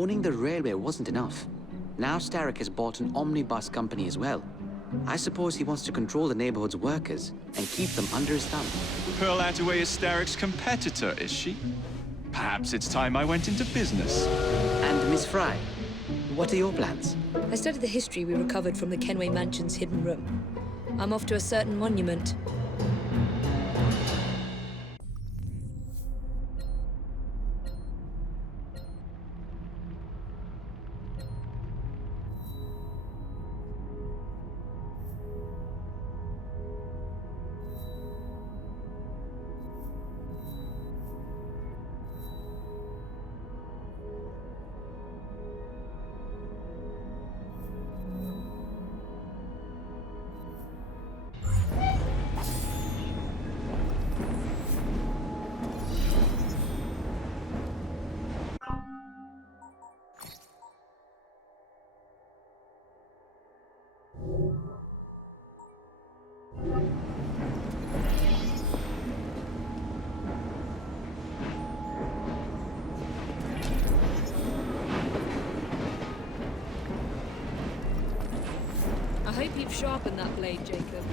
owning the railway wasn't enough. Now Starrick has bought an omnibus company as well. I suppose he wants to control the neighborhood's workers and keep them under his thumb. Pearl Attaway is Starrick's competitor, is she? Perhaps it's time I went into business. And Miss Fry, what are your plans? I studied the history we recovered from the Kenway Mansion's hidden room. I'm off to a certain monument. I hope you've sharpened that blade, Jacob.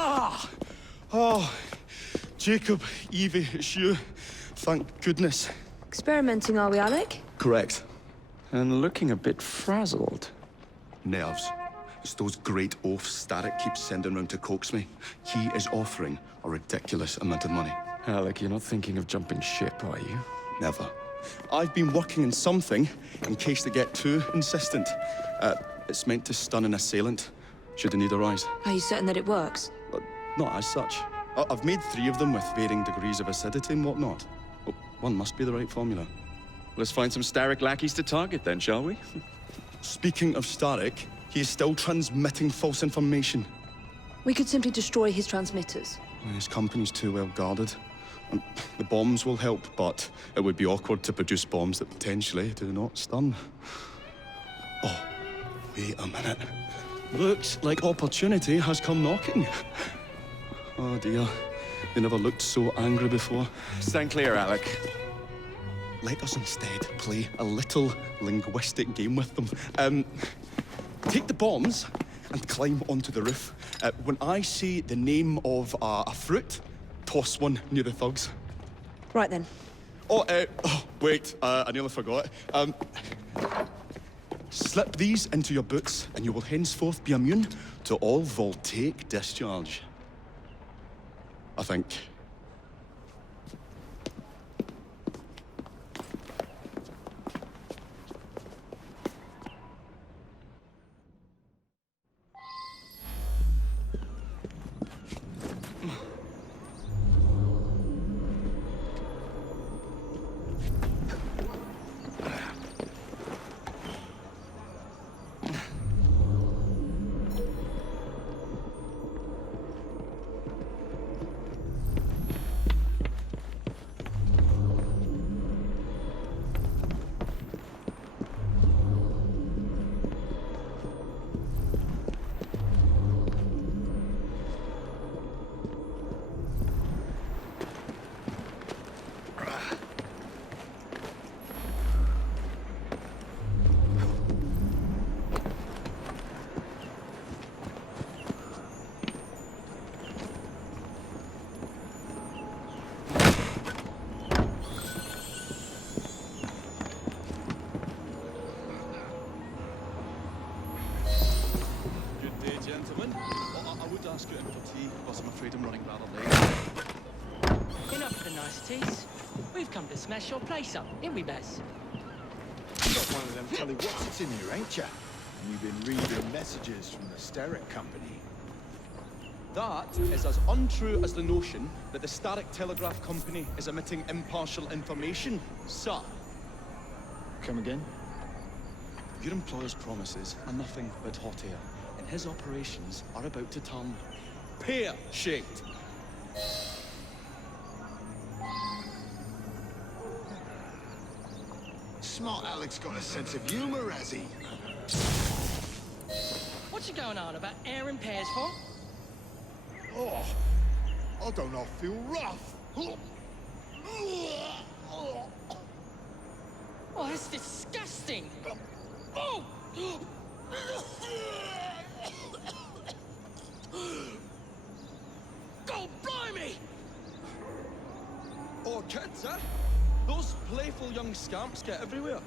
Ah! Oh, Jacob, Evie, it's you. Thank goodness. Experimenting, are we, Alec? Correct. And looking a bit frazzled. Nerves. It's those great oafs Starrick keeps sending round to coax me. He is offering a ridiculous amount of money. Alec, you're not thinking of jumping ship, are you? Never. I've been working on something in case they get too insistent. It's meant to stun an assailant, should the need arise. Are you certain that it works? Not as such. I've made 3 of them with varying degrees of acidity and whatnot. Well, one must be the right formula. Let's find some Starrick lackeys to target then, shall we? Speaking of Starrick, he is still transmitting false information. We could simply destroy his transmitters. His company's too well guarded. The bombs will help, but it would be awkward to produce bombs that potentially do not stun. Oh, wait a minute. Looks like opportunity has come knocking. Oh dear, they never looked so angry before. Stand clear, Alec. Let us instead play a little linguistic game with them. Take the bombs and climb onto the roof. When I say the name of a fruit, toss one near the thugs. Right then. Oh, wait, I nearly forgot. Slip these into your boots and you will henceforth be immune to all voltaic discharge. I think. Gentlemen, I would ask you in for tea, but I'm afraid I'm running rather late. Enough of the niceties. We've come to smash your place up, ain't we, Bess? You got one of them telly what's in here, ain't ya? And you've been reading messages from the Starrick Company. That is as untrue as the notion that the Starrick Telegraph Company is emitting impartial information, sir. Come again? Your employer's promises are nothing but hot air, and his operations are about to turn pear-shaped. Smart Alec's got a sense of humor, has he? What's you going on about airing pears for? Oh, I don't know, I feel rough. Oh, that's disgusting! Oh! God blimey! Oh, kids, eh? Those playful young scamps get everywhere.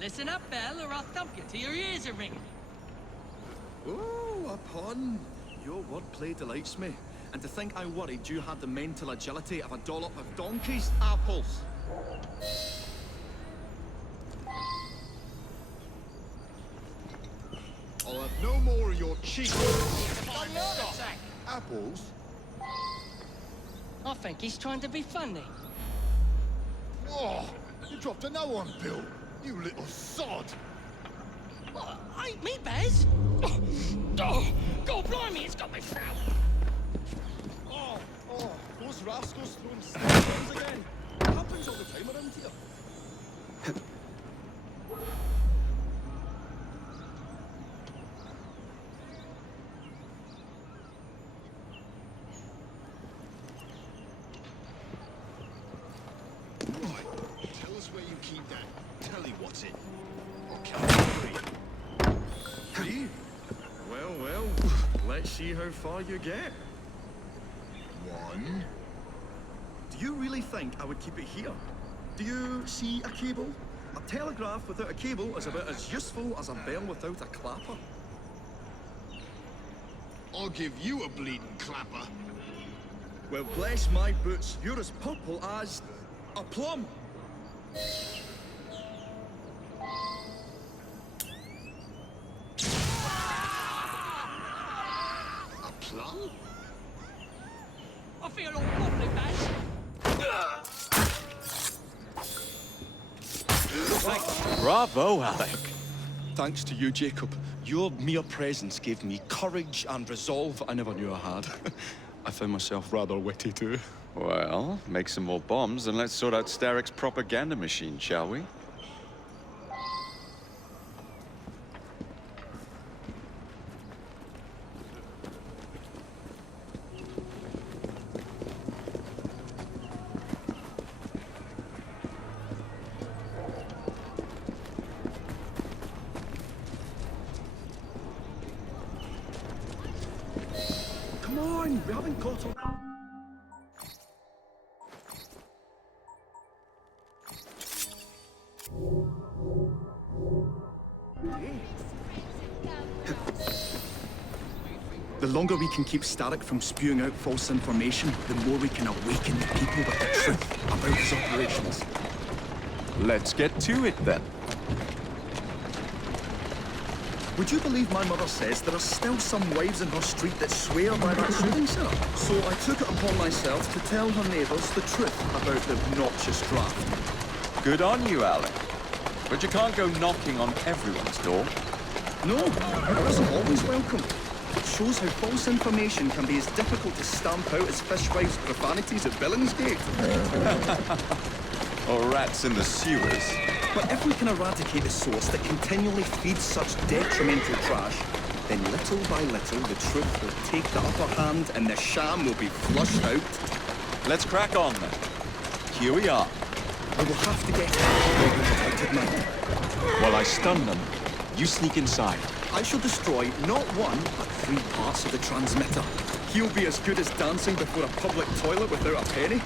Listen up, Belle, or I'll thump you till your ears are ringing. Oh, a pun. Your wordplay delights me. And to think I worried you had the mental agility of a dollop of donkey's apples. I'll have no more of your cheap Attack. apples. I think he's trying to be funny. Oh, you dropped another one, Bill. You little sod. What? Ain't me, Bez? Oh, God blimey, it's got me foul. Oh, those rascals throwing stones again. Happens all the time around here. Right, tell us where you keep that. Tell you what's it. I'll count to 3. 3? Well, let's see how far you get. 1. Do you really think I would keep it here? Do you see a cable? A telegraph without a cable is about as useful as a bell without a clapper. I'll give you a bleeding clapper. Well, bless my boots, you're as purple as a plum. A plum? I feel all wobbly, Baz. Bravo, Alec. Thanks to you, Jacob. Your mere presence gave me courage and resolve I never knew I had. I found myself rather witty too. Well, make some more bombs and let's sort out Starrick's propaganda machine, shall we? Come on, we haven't got all... The longer we can keep Starrick from spewing out false information, the more we can awaken the people with the truth about his operations. Let's get to it then. Would you believe my mother says there are still some wives in her street that swear by that soothing syrup? So I took it upon myself to tell her neighbours the truth about the obnoxious draft. Good on you, Alec. But you can't go knocking on everyone's door. No, it isn't always welcome. It shows how false information can be as difficult to stamp out as fishwives' profanities at Billingsgate. Or rats in the sewers. But if we can eradicate the source that continually feeds such detrimental trash, then little by little the truth will take the upper hand and the sham will be flushed out. Let's crack on then. Here we are. We will have to get out at night. While I stun them, you sneak inside. I shall destroy not one, but 3 parts of the transmitter. He'll be as good as dancing before a public toilet without a penny.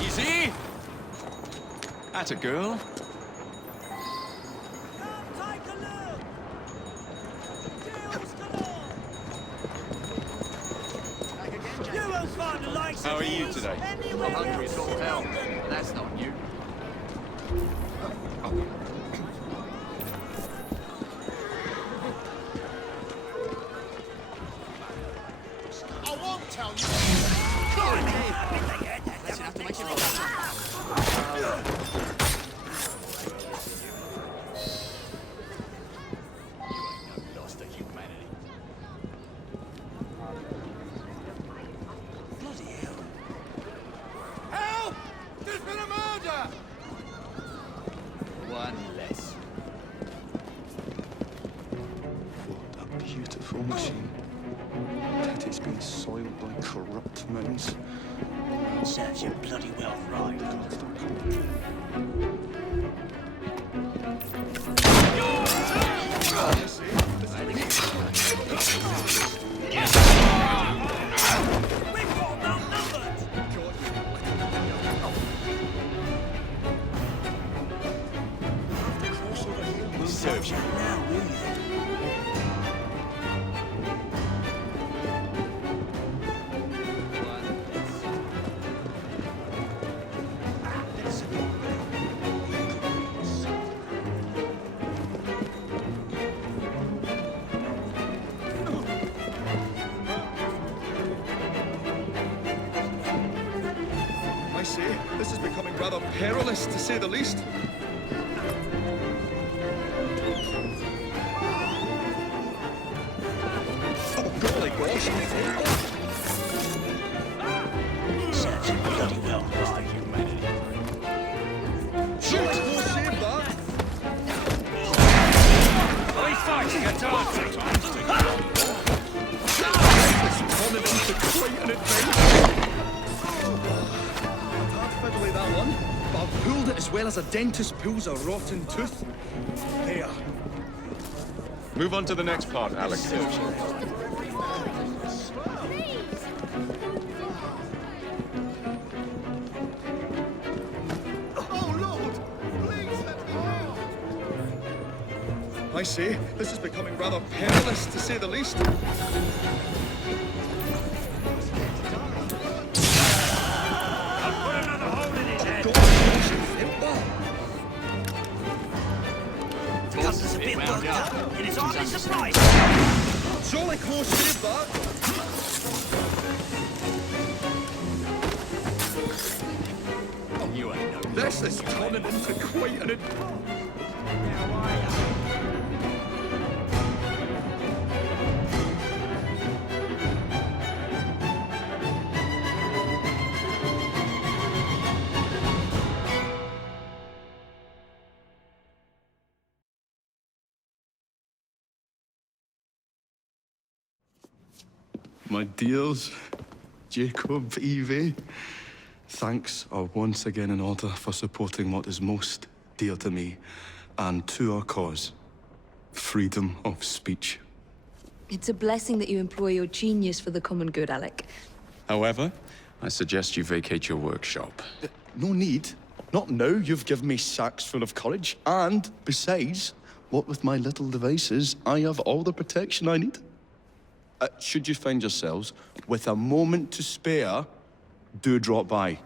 Easy! Atta girl. How are you today? I'm hungry as all hell, but that's not new. I won't tell you. Let's have to make it Lost to humanity. Bloody hell. Help! There's been a murder! One less. What a beautiful machine. Yet it's been soiled by corrupt minds. Serves you bloody well right. We've got them outnumbered! Serves you now, will you? I say, this is becoming rather perilous, to say the least. Oh, golly gosh. Serves you bloody well right. Shoot! We'll save that. He's fighting a target. Coming into quite an adventure. Hard fiddly, that one. But I've pulled it as well as a dentist pulls a rotten tooth. There. Move on to the next part, Alex. Oh, Lord! Please let me out! I say? This is becoming rather perilous, to say the least. Customer's a bit worked up, and it's hardly surprised. Jolly close shave, that. You ain't no... This is turning into quite an... My dears, Jacob, Evie, thanks are once again in order for supporting what is most dear to me and to our cause, freedom of speech. It's a blessing that you employ your genius for the common good, Alec. However, I suggest you vacate your workshop. No need. Not now you've given me sacks full of courage. And, besides, what with my little devices, I have all the protection I need. Should you find yourselves with a moment to spare, do drop by.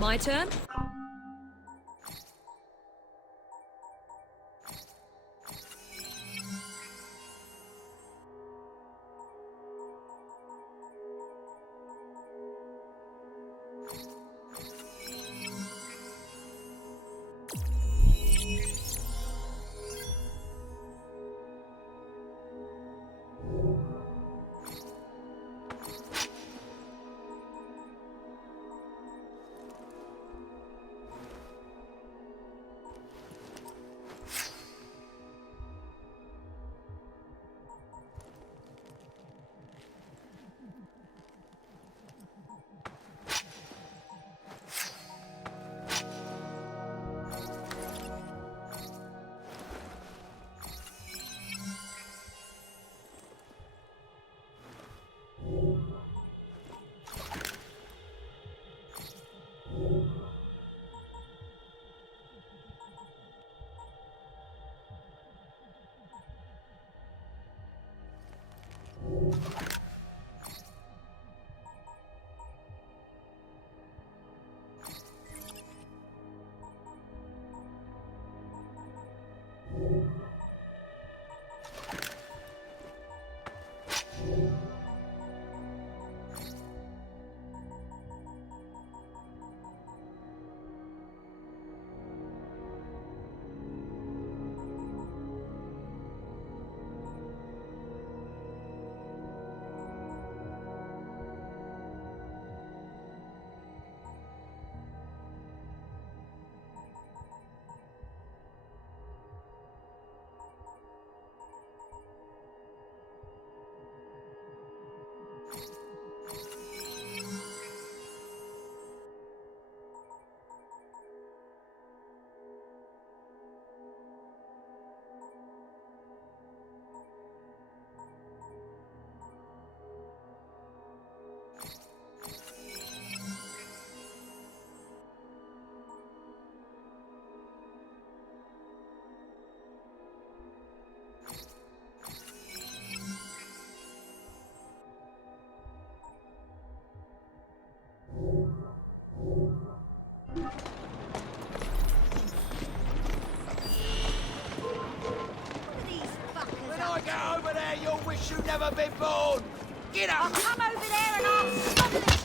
My turn? should never be born! Get up! I'll come over there and I'll smother this...